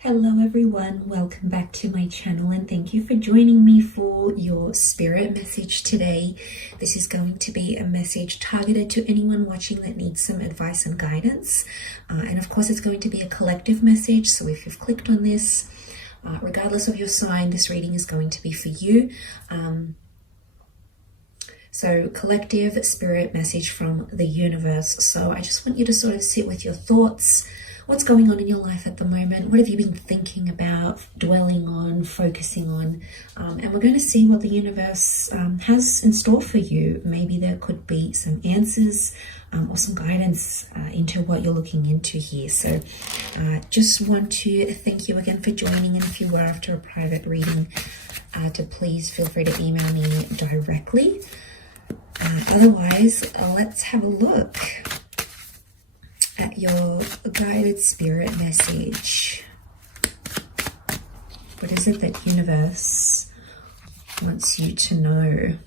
Hello everyone, welcome back to my channel and thank you for joining me for your spirit message today. This is going to be a message targeted to anyone watching that needs some advice and guidance. And of course it's going to be a collective message, so if you've clicked on this, regardless of your sign, this reading is going to be for you. So collective spirit message from the universe. So I just want you to sort of sit with your thoughts. What's going on in your life at the moment? What have you been thinking about, dwelling on, focusing on? And we're going to see what the universe has in store for you. Maybe there could be some answers or some guidance into what you're looking into here. So just want to thank you again for joining. And if you were after a private reading, to please feel free to email me directly. Otherwise, let's have a look at your guided spirit message. What is it that universe wants you to know?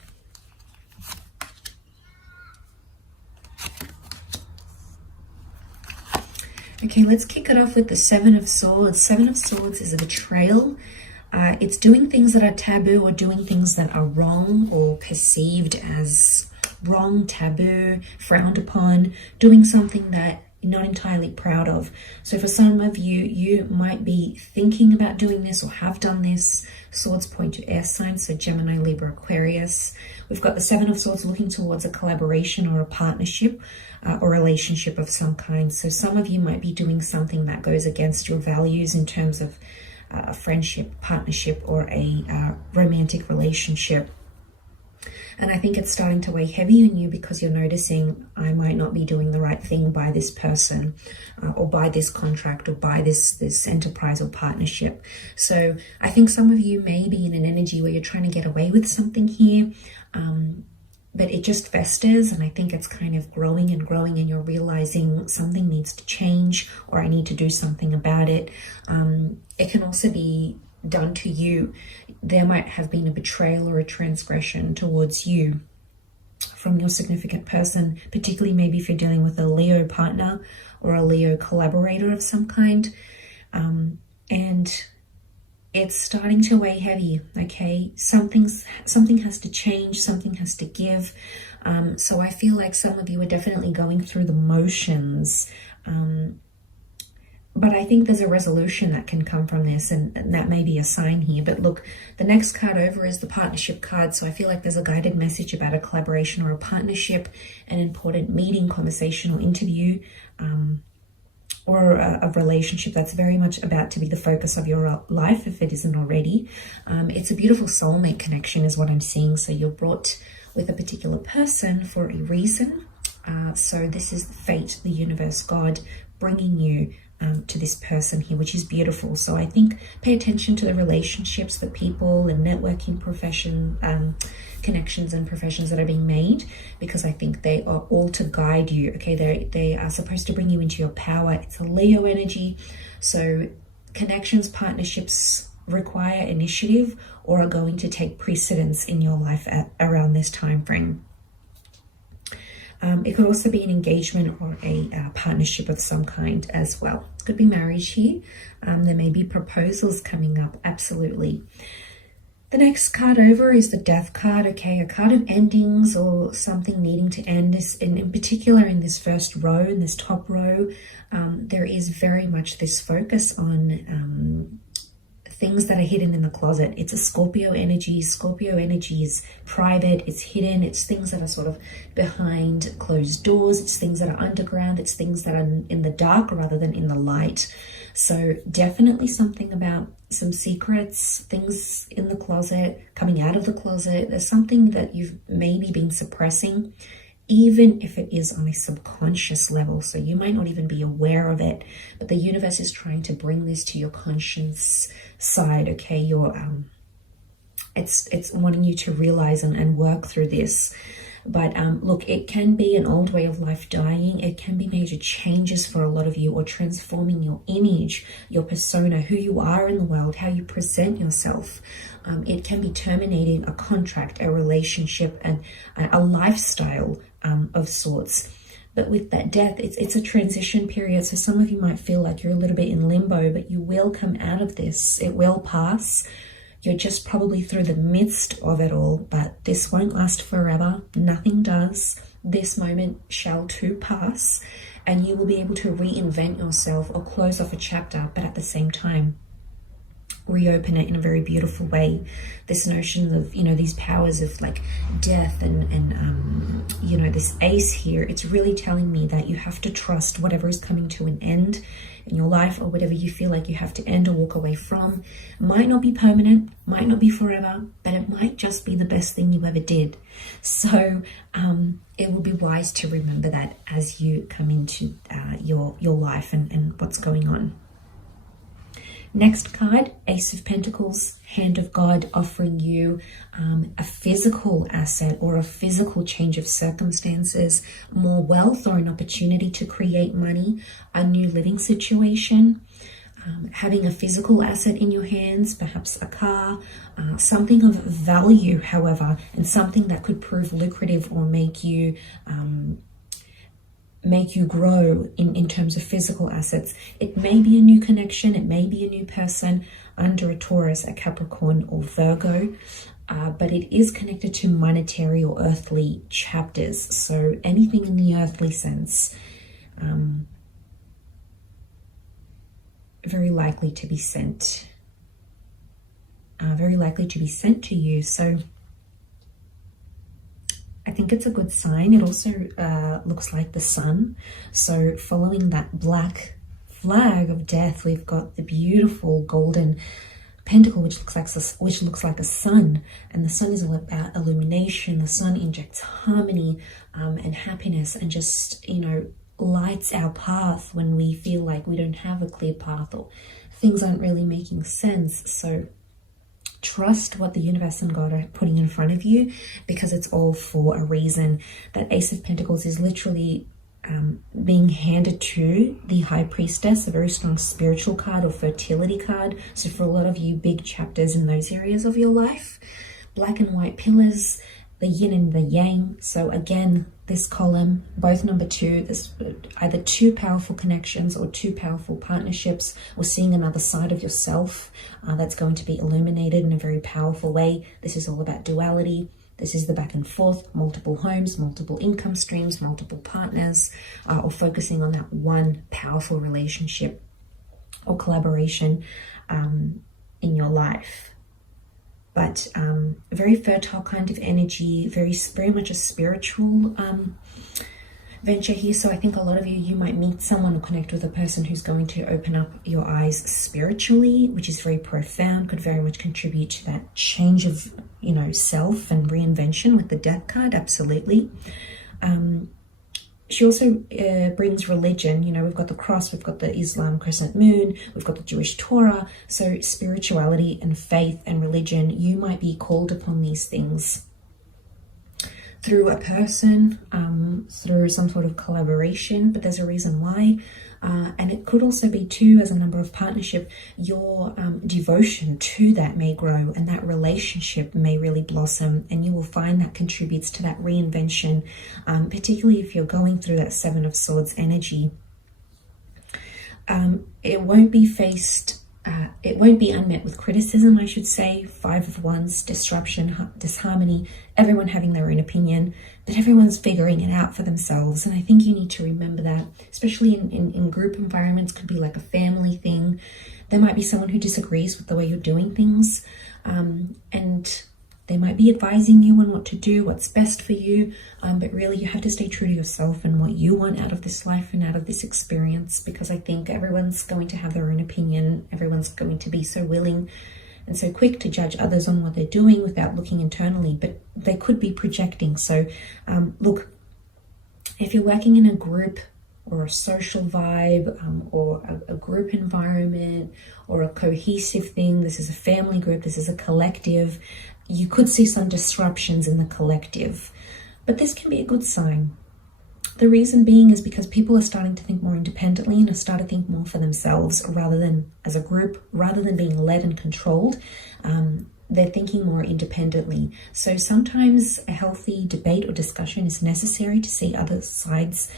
Okay, let's kick it off with the Seven of Swords. Seven of Swords is a betrayal. It's doing things that are taboo or doing things that are wrong or perceived as wrong, taboo, frowned upon, doing something that you're not entirely proud of. So for some of you, you might be thinking about doing this or have done this. Swords point to air signs, so Gemini, Libra, Aquarius. We've got the Seven of Swords looking towards a collaboration or a partnership or relationship of some kind. So some of you might be doing something that goes against your values in terms of a friendship, partnership, or a romantic relationship. And I think it's starting to weigh heavy on you because you're noticing, I might not be doing the right thing by this person or by this contract or by this enterprise or partnership. So I think some of you may be in an energy where you're trying to get away with something here, but it just festers, and I think it's kind of growing and growing, and you're realizing something needs to change or I need to do something about it. It can also be done to you. There might have been a betrayal or a transgression towards you from your significant person, particularly maybe if you're dealing with a Leo partner or a Leo collaborator of some kind. And it's starting to weigh heavy, okay? Something has to change, something has to give. So I feel like some of you are definitely going through the motions, but I think there's a resolution that can come from this, and that may be a sign here. But look, the next card over is the partnership card. So I feel like there's a guided message about a collaboration or a partnership, an important meeting, conversation, or interview, or a relationship that's very much about to be the focus of your life, if it isn't already. It's a beautiful soulmate connection is what I'm seeing. So you're brought with a particular person for a reason. So this is fate, the universe, God bringing you to this person here, which is beautiful. So I think pay attention to the relationships, the people and networking profession, connections and professions that are being made, because I think they are all to guide you. Okay, they are supposed to bring you into your power. It's a Leo energy. So connections, partnerships require initiative or are going to take precedence in your life around this time frame. It could also be an engagement or a partnership of some kind as well. It could be marriage here. There may be proposals coming up, absolutely. The next card over is the Death card, okay? A card of endings or something needing to end. In particular, in this first row, in this top row, there is very much this focus on things that are hidden in the closet. It's a Scorpio energy. Scorpio energy is private, it's hidden, it's things that are sort of behind closed doors, it's things that are underground, it's things that are in the dark rather than in the light. So definitely something about some secrets, things in the closet, coming out of the closet. There's something that you've maybe been suppressing, even if it is on a subconscious level. So you might not even be aware of it, but the universe is trying to bring this to your conscience side, okay? It's wanting you to realize and work through this. But look, it can be an old way of life dying. It can be major changes for a lot of you, or transforming your image, your persona, who you are in the world, how you present yourself. It can be terminating a contract, a relationship, and a lifestyle of sorts. But with that death, it's a transition period. So some of you might feel like you're a little bit in limbo, but you will come out of this. It will pass. You're just probably through the midst of it all, but this won't last forever. Nothing does. This moment shall too pass, and you will be able to reinvent yourself or close off a chapter, but at the same time, reopen it in a very beautiful way. This notion of, you know, these powers of like death and you know, this ace here, it's really telling me that you have to trust whatever is coming to an end in your life, or whatever you feel like you have to end or walk away from. It might not be permanent, might not be forever, but it might just be the best thing you ever did. So it will be wise to remember that as you come into your life and what's going on. Next card, Ace of Pentacles, Hand of God, offering you a physical asset or a physical change of circumstances, more wealth or an opportunity to create money, a new living situation, having a physical asset in your hands, perhaps a car, something of value, however, and something that could prove lucrative or make you grow in terms of physical assets. It may be a new connection, it may be a new person under a Taurus, a Capricorn, or Virgo, but it is connected to monetary or earthly chapters. So anything in the earthly sense, very likely to be sent to you. So I think it's a good sign. It also looks like the sun. So following that black flag of death, we've got the beautiful golden pentacle, which looks like a sun. And the sun is all about illumination. The sun injects harmony and happiness, and just, you know, lights our path when we feel like we don't have a clear path or things aren't really making sense. So trust what the universe and God are putting in front of you, because it's all for a reason. That Ace of Pentacles is literally being handed to the High Priestess, a very strong spiritual card or fertility card. So for a lot of you, big chapters in those areas of your life. Black and white pillars, the yin and the yang. So again, this column, both number 2, there's either 2 powerful connections or 2 powerful partnerships, or seeing another side of yourself that's going to be illuminated in a very powerful way. This is all about duality. This is the back and forth, multiple homes, multiple income streams, multiple partners, or focusing on that one powerful relationship or collaboration in your life. But a very fertile kind of energy, very much a spiritual venture here. So I think a lot of you might meet someone or connect with a person who's going to open up your eyes spiritually, which is very profound, could very much contribute to that change of, you know, self and reinvention with the death card. Absolutely. She also brings religion. You know, we've got the cross, we've got the Islam crescent moon, we've got the Jewish Torah. So spirituality and faith and religion, you might be called upon these things through a person, through some sort of collaboration, but there's a reason why. And it could also be too, as a number of partnership, your devotion to that may grow, and that relationship may really blossom, and you will find that contributes to that reinvention, particularly if you're going through that 7 of Swords energy. It won't be unmet with criticism, I should say. 5 of Wands, disruption, disharmony, everyone having their own opinion, but everyone's figuring it out for themselves. And I think you need to remember that, especially in group environments. Could be like a family thing. There might be someone who disagrees with the way you're doing things, and they might be advising you on what to do, what's best for you, but really you have to stay true to yourself and what you want out of this life and out of this experience, because I think everyone's going to have their own opinion. Everyone's going to be so willing and so quick to judge others on what they're doing without looking internally, but they could be projecting. So look, if you're working in a group or a social vibe, or a group environment or a cohesive thing, this is a family group, this is a collective, you could see some disruptions in the collective, but this can be a good sign. The reason being is because people are starting to think more independently and are starting to think more for themselves rather than as a group, rather than being led and controlled. They're thinking more independently. So sometimes a healthy debate or discussion is necessary to see other sides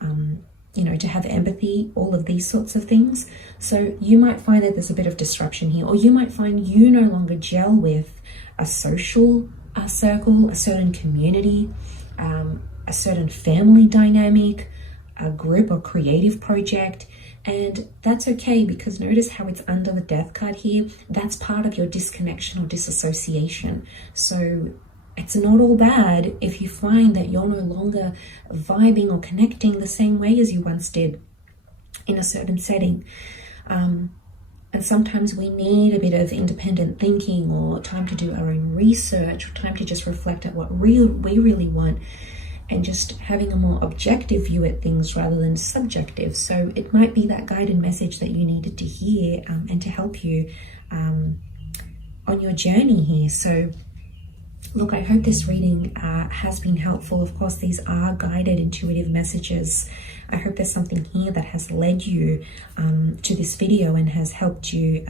you know, to have empathy, all of these sorts of things. So you might find that there's a bit of disruption here, or you might find you no longer gel with a social circle, a certain community, a certain family dynamic, a group or creative project. And that's okay, because notice how it's under the death card here. That's part of your disconnection or disassociation. So it's not all bad if you find that you're no longer vibing or connecting the same way as you once did in a certain setting. And sometimes we need a bit of independent thinking, or time to do our own research, or time to just reflect at what we really want, and just having a more objective view at things rather than subjective. So it might be that guided message that you needed to hear, and to help you on your journey here. So look, I hope this reading has been helpful. Of course, these are guided intuitive messages. I hope there's something here that has led you to this video and has helped you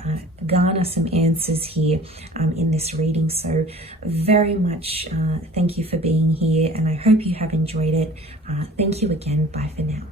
garner some answers here in this reading. So very much thank you for being here, and I hope you have enjoyed it. Thank you again. Bye for now.